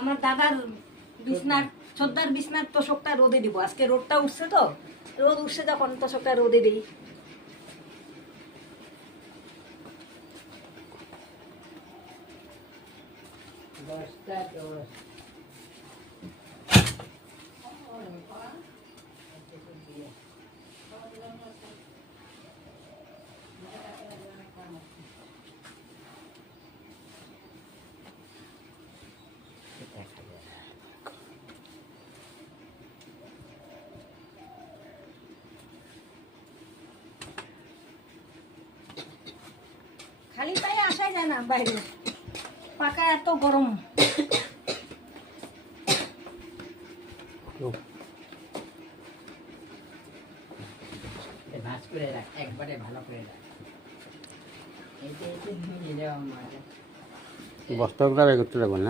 আমার দাদার বিছনার ছোটদার বিছনার তোষকটা রোদে দিব। আজকে রোদটা উঠছে তো, রোদ উঠছে যখন তোষকটা রোদে দিই। খালি পায়ে আসাই যায় না বাইরে, পাকা এত গরম। একবারে ভালো করে রাখ। বস্তাগুলো বের করতে যাবো না।